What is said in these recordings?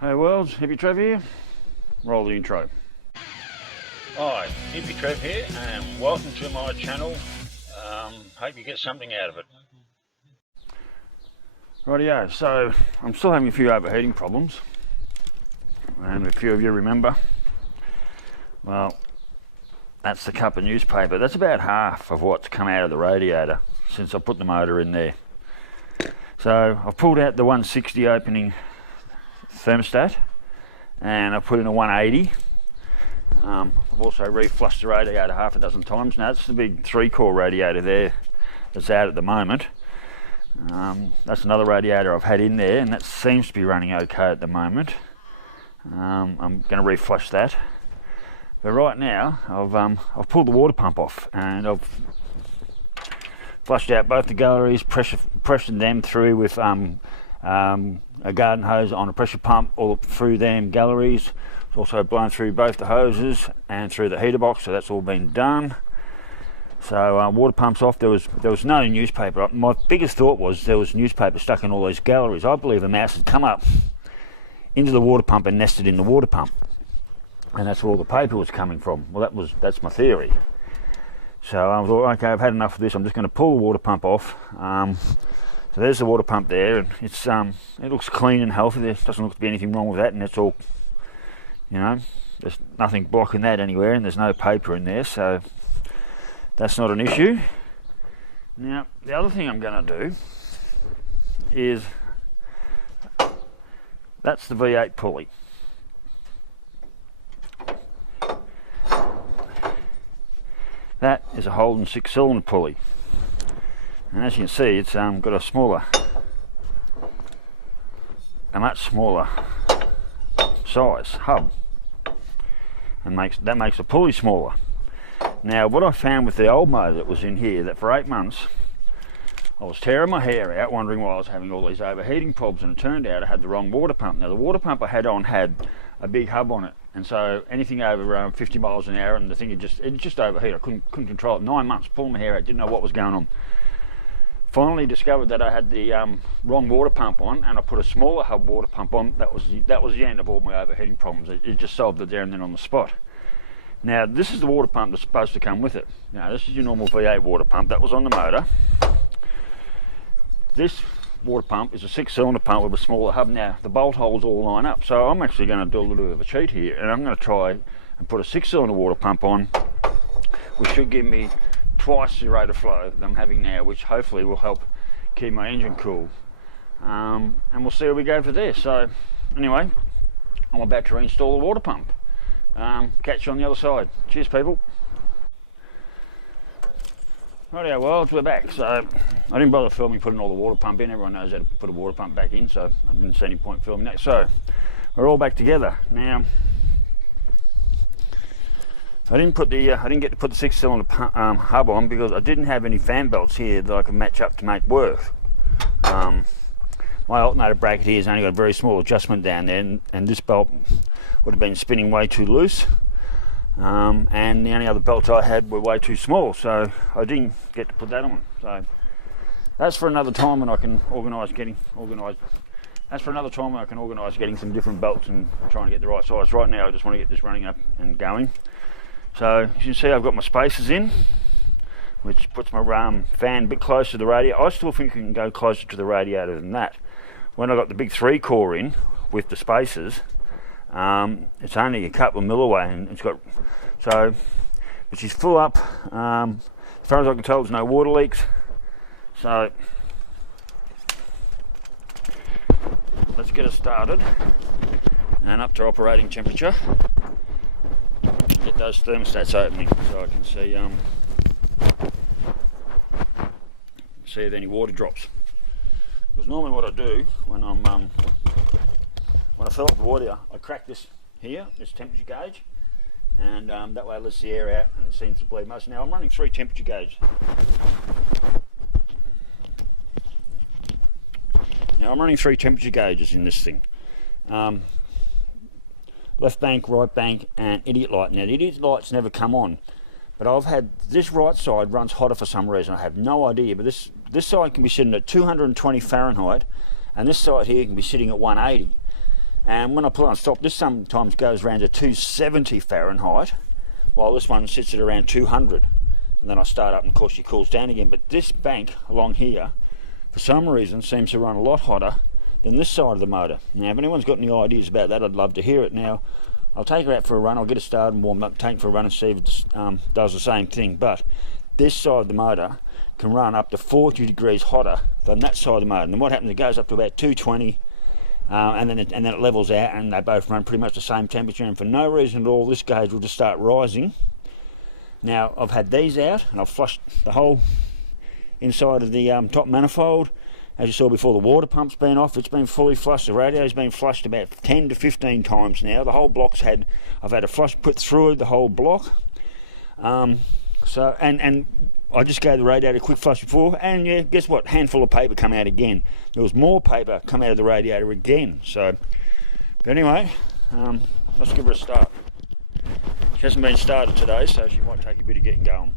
Hey worlds, Hippy Trev here. Roll the intro. Hi, Hippy Trev here, and welcome to my channel. Hope you get something out of it. Rightio, so I'm still having a few overheating problems, and a few of you remember, well, that's the cup of newspaper. That's about half of what's come out of the radiator since I put the motor in there. So I've pulled out the 160 opening thermostat and I've put in a 180. I've also reflushed the radiator half a dozen times. Now that's the big 3-core radiator there that's out at the moment. That's another radiator I've had in there, and that seems to be running okay at the moment. I'm going to reflush that. But right now I've pulled the water pump off and I've flushed out both the galleries, pressured them through with a garden hose on a pressure pump all through them galleries. It's also blown through both the hoses and through the heater box, so that's all been done. So water pump's off. There was no newspaper. My biggest thought was there was newspaper stuck in all these galleries. I believe a mouse had come up into the water pump and nested in the water pump, and that's where all the paper was coming from. Well, that's my theory. So I thought, okay, I've had enough of this. I'm just going to pull the water pump off. So there's the water pump there, and it's it looks clean and healthy. There doesn't look to be anything wrong with that, and it's all, you know, there's nothing blocking that anywhere, and there's no paper in there, so that's not an issue. Now the other thing I'm going to do is, that's the V8 pulley. That is a Holden 6-cylinder pulley. And as you can see, it's got a much smaller size hub, and that makes the pulley smaller. Now what I found with the old motor that was in here, that for 8 months I was tearing my hair out wondering why I was having all these overheating problems, and it turned out I had the wrong water pump. Now the water pump I had on had a big hub on it, and so anything over 50 miles an hour and the thing it just overheated. I couldn't control it. 9 months pulling my hair out, didn't know what was going on. Finally discovered that I had the wrong water pump on, and I put a smaller hub water pump on. That was the end of all my overheating problems. It just solved it there and then on the spot. Now this is the water pump that's supposed to come with it. Now this is your normal V8 water pump that was on the motor. This water pump is a 6-cylinder pump with a smaller hub. Now the bolt holes all line up, so I'm actually going to do a little bit of a cheat here, and I'm going to try and put a 6-cylinder water pump on, which should give me twice the rate of flow that I'm having now, which hopefully will help keep my engine cool. And we'll see where we go for this. So anyway, I'm about to reinstall the water pump. Catch you on the other side. Cheers people. Rightio worlds, we're back. So I didn't bother filming putting all the water pump in. Everyone knows how to put a water pump back in, so I didn't see any point filming that. So we're all back together now. I didn't get to put the 6-cylinder hub on because I didn't have any fan belts here that I could match up to make work. My alternator bracket here has only got a very small adjustment down there, and this belt would have been spinning way too loose, and the only other belts I had were way too small, so I didn't get to put that on. So that's for another time when I can organise getting some different belts and trying to get the right size. Right now I just want to get this running up and going. So as you can see, I've got my spacers in, which puts my fan a bit closer to the radiator. I still think I can go closer to the radiator than that. When I got the big 3-core in with the spacers, it's only a couple of mil away, and it's got but she's full up. As far as I can tell, there's no water leaks. So let's get it started and up to operating temperature. Get those thermostats opening so I can see if any water drops. Because normally what I do when I fill up the water, I crack this temperature gauge, and that way it lets the air out and it seems to bleed most. Now I'm running 3 temperature gauges. In this thing. Left bank, right bank, and idiot light. Now the idiot light's never come on, but I've had this right side runs hotter for some reason. I have no idea, but this side can be sitting at 220 Fahrenheit, and this side here can be sitting at 180. And when I pull on stop, this sometimes goes around to 270 Fahrenheit, while this one sits at around 200. And then I start up and of course she cools down again. But this bank along here, for some reason, seems to run a lot hotter than this side of the motor. Now, if anyone's got any ideas about that, I'd love to hear it. Now, I'll take her out for a run, I'll get her started and warm up, take her for a run and see if it does the same thing. But this side of the motor can run up to 40 degrees hotter than that side of the motor. And then what happens, it goes up to about 220, and then it levels out, and they both run pretty much the same temperature, and for no reason at all, this gauge will just start rising. Now, I've had these out, and I've flushed the whole inside of the top manifold. As you saw before, the water pump's been off, it's been fully flushed, the radio's been flushed about 10 to 15 times now. The whole block's I've had a flush put through the whole block. And I just gave the radiator a quick flush before, and yeah, guess what? Handful of paper come out again. There was more paper come out of the radiator again. So, but anyway, let's give her a start. She hasn't been started today, so she might take a bit of getting going.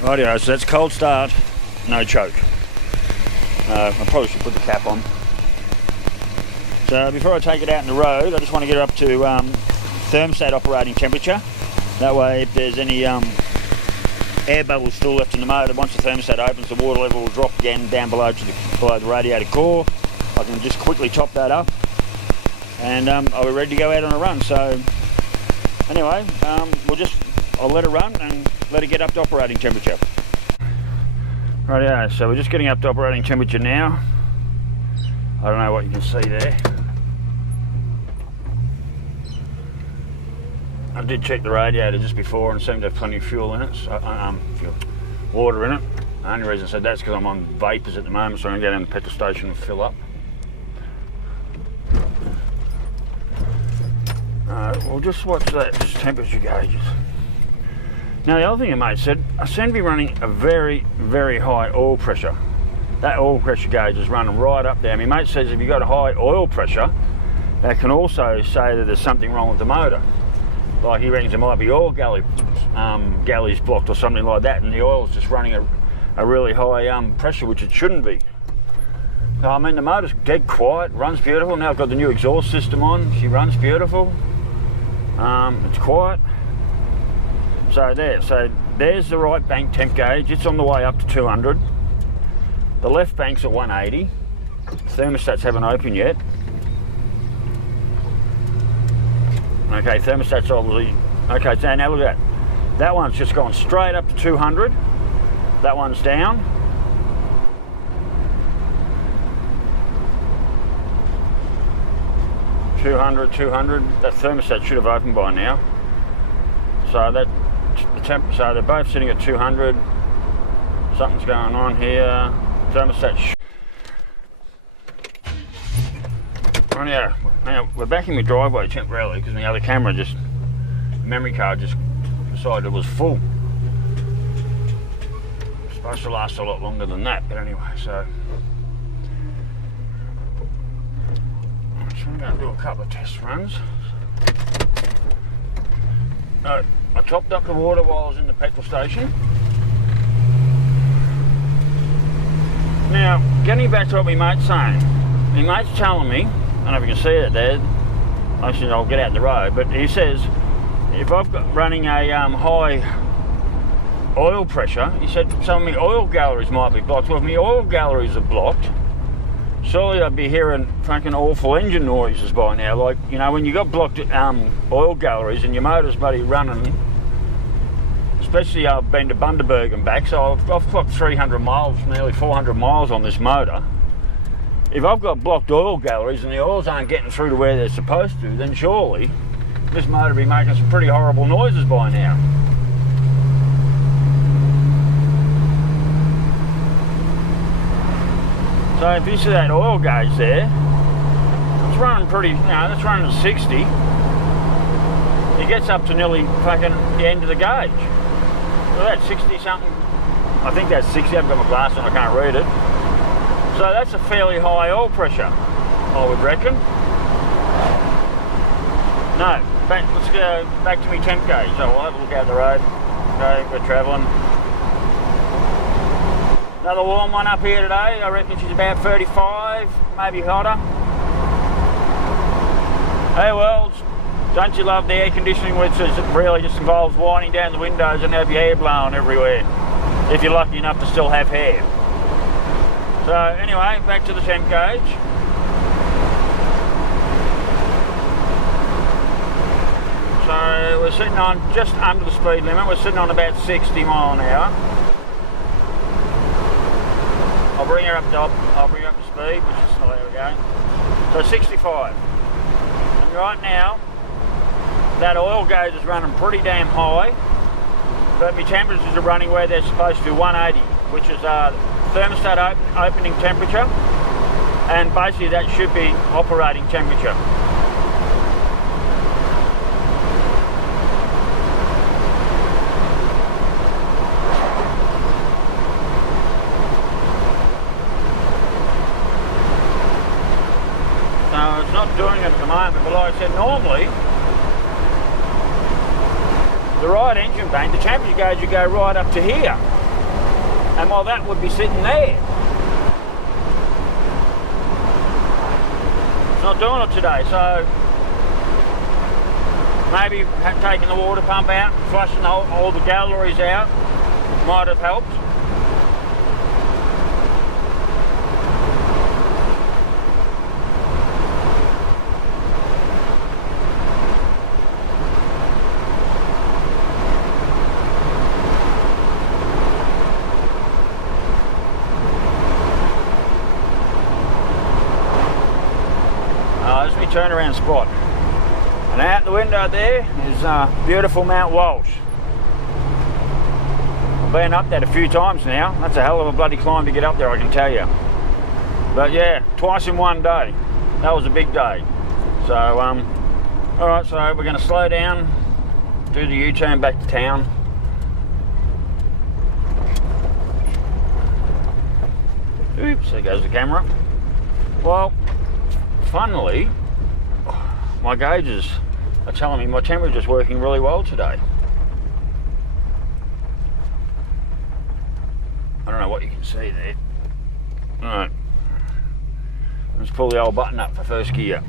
Rightio, so that's cold start, no choke. I probably should put the cap on. So before I take it out in the road, I just want to get it up to thermostat operating temperature. That way, if there's any air bubbles still left in the motor, once the thermostat opens, the water level will drop again down below the radiator core. I can just quickly top that up, and I'll be ready to go out on a run. So anyway, I'll let it run and let it get up to operating temperature. Rightio, so we're just getting up to operating temperature now. I don't know what you can see there. I did check the radiator just before and seemed to have plenty of fuel in it, so, water in it. The only reason I said that's because I'm on vapours at the moment, so I'm going to go down to the petrol station and fill up. We'll just watch that temperature gauges. Now the other thing your mate said, I seem to be running a very, very high oil pressure. That oil pressure gauge is running right up there. My mate says if you've got a high oil pressure, that can also say that there's something wrong with the motor. Like he reckons there might be oil galleys blocked or something like that, and the oil's just running a really high pressure, which it shouldn't be. So, I mean, the motor's dead quiet, runs beautiful. Now I've got the new exhaust system on, she runs beautiful. It's quiet. So there's the right bank temp gauge. It's on the way up to 200. The left bank's at 180. Thermostats haven't opened yet. Okay, thermostat's obviously... Okay, so now look at that. That one's just gone straight up to 200. That one's down. $200. That thermostat should have opened by now. So so they're both sitting at 200. Something's going on here. Thermostat. Now we're back in my driveway temporarily because the other camera memory card just decided it was full. It's supposed to last a lot longer than that, but anyway, so I'm just going to do a couple of test runs. I topped up the water while I was in the petrol station. Now, getting back to what my mate's saying, my mate's telling me, I don't know if you can see it there, actually I'll get out the road, but he says if I've got running a high oil pressure, he said some of my oil galleries might be blocked. Well, if my oil galleries are blocked, surely I'd be hearing fucking awful engine noises by now. Like, you know, when you got blocked oil galleries and your motor's bloody running, especially I've been to Bundaberg and back, so I've clocked 300 miles, nearly 400 miles on this motor. If I've got blocked oil galleries and the oils aren't getting through to where they're supposed to, then surely this motor will be making some pretty horrible noises by now. So if you see that oil gauge there, it's running pretty, it's running at 60. It gets up to nearly fucking the end of the gauge. So that's 60 something. I think that's 60, I haven't got my glass on, I can't read it. So that's a fairly high oil pressure, I would reckon. No, let's go back to my temp gauge. So we'll have a look out the road. Okay, we're travelling. Another warm one up here today. I reckon she's about 35, maybe hotter. Hey Wells, don't you love the air conditioning, which really just involves winding down the windows and have your hair blown everywhere, if you're lucky enough to still have hair. So anyway, back to the temp gauge. So we're sitting on just under the speed limit. We're sitting on about 60 mile an hour. I'll bring her up to speed, which is, oh, there we go. So 65. And right now, that oil gauge is running pretty damn high, but my temperatures are running where they're supposed to be, 180, which is thermostat opening temperature, and basically that should be operating temperature. So it's not doing it at the moment, but like I said, normally the right engine bank, the temperature gauge would go right up to here. And while that would be sitting there, it's not doing it today. So maybe taking the water pump out, flushing all the galleries out might have helped. This is my turnaround spot, and out the window there is beautiful Mount Walsh. I've been up that a few times now. That's a hell of a bloody climb to get up there, I can tell you. But yeah, twice in one day. That was a big day. So alright, so we're going to slow down, do the U-turn back to town. Oops, there goes the camera. Well, funnily, my gauges are telling me my temperature's working really well today. I don't know what you can see there. Alright, let's pull the old button up for first gear.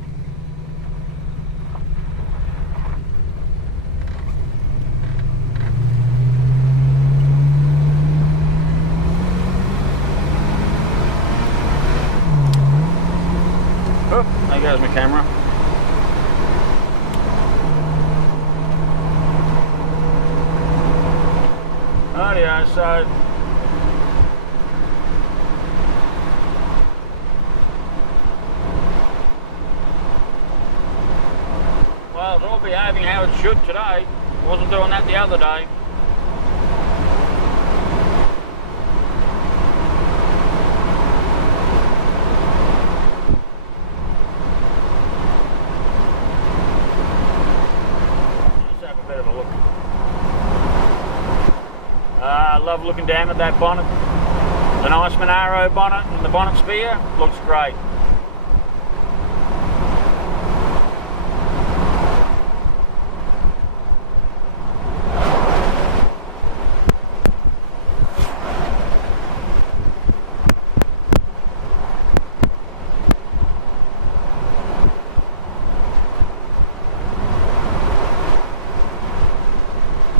Oh, there goes my camera. Rightio, so well, it's all behaving how it should today. Wasn't doing that the other day. I love looking down at that bonnet. The nice Monaro bonnet and the bonnet spear looks great.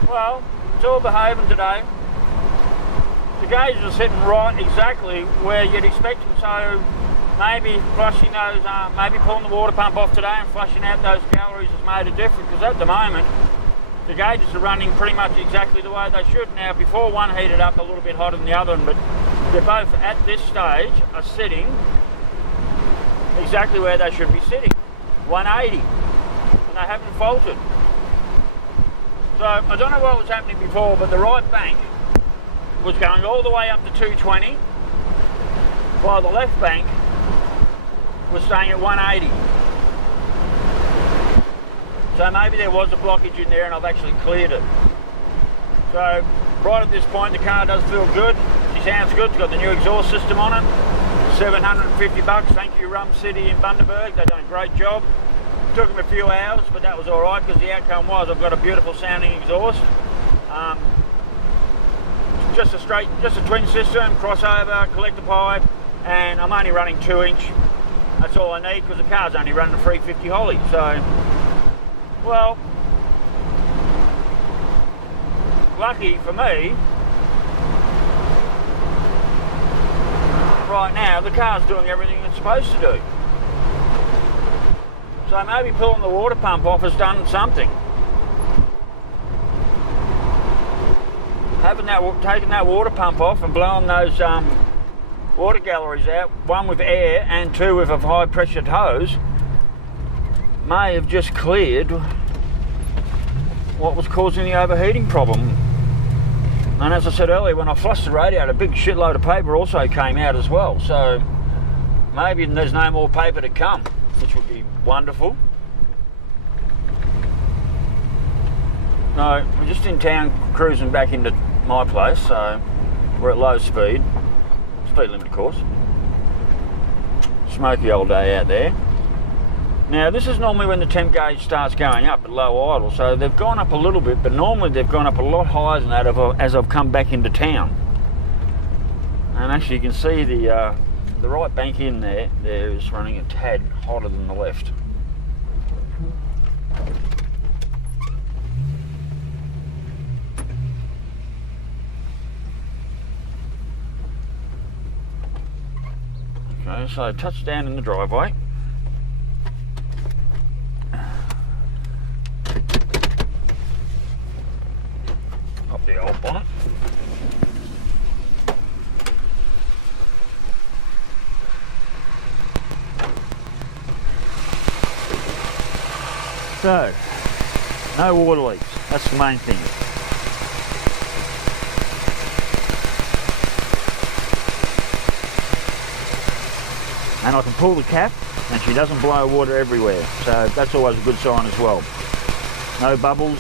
Well, it's all behaving today. The gauge is sitting right exactly where you'd expect them, so maybe flushing those, maybe pulling the water pump off today and flushing out those galleries has made a difference, because at the moment the gauges are running pretty much exactly the way they should. Now, before one heated up a little bit hotter than the other, but they're both at this stage are sitting exactly where they should be sitting, 180, and they haven't faltered. So I don't know what was happening before, but the right bank was going all the way up to 220, while the left bank was staying at 180. So maybe there was a blockage in there and I've actually cleared it. So right at this point the car does feel good. She sounds good. It's got the new exhaust system on it. $750. Thank you Rum City in Bundaberg. They've done a great job. Took them a few hours, but that was all right because the outcome was I've got a beautiful sounding exhaust. Just a twin system, crossover, collector pipe, and I'm only running 2-inch. That's all I need because the car's only running a 350 Holly. So, well, lucky for me, right now the car's doing everything it's supposed to do. So maybe pulling the water pump off has done something. Taking that water pump off and blowing those water galleries out, one with air and two with a high pressured hose, may have just cleared what was causing the overheating problem. And as I said earlier, when I flushed the radiator, a big shitload of paper also came out as well. So maybe there's no more paper to come, which would be wonderful. No, we're just in town cruising back into my place, so we're at low speed limit of course. Smoky old day out there. Now this is normally when the temp gauge starts going up at low idle, so they've gone up a little bit, but normally they've gone up a lot higher than that as I've come back into town. And actually you can see the right bank in there is running a tad hotter than the left. Okay, so touchdown in the driveway. Pop the old bonnet. So, no water leaks, that's the main thing. And I can pull the cap and she doesn't blow water everywhere, so that's always a good sign as well. No bubbles.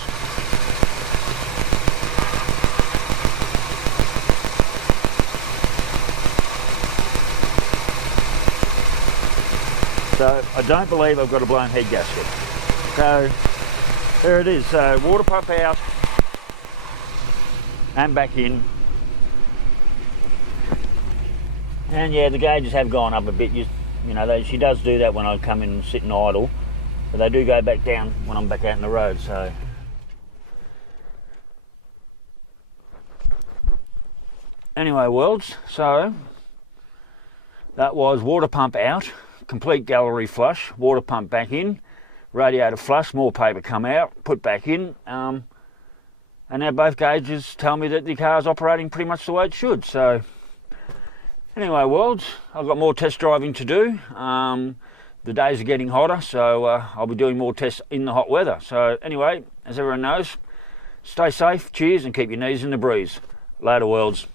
So I don't believe I've got a blown head gasket. So there it is. So water pump out and back in. And yeah, the gauges have gone up a bit. You know, she does do that when I come in and sit and idle, but they do go back down when I'm back out in the road. So anyway, worlds, so that was water pump out, complete gallery flush, water pump back in, radiator flush, more paper come out, put back in, and now both gauges tell me that the car's operating pretty much the way it should. So anyway, worlds, I've got more test driving to do. The days are getting hotter, so I'll be doing more tests in the hot weather. So anyway, as everyone knows, stay safe, cheers, and keep your knees in the breeze. Later, worlds.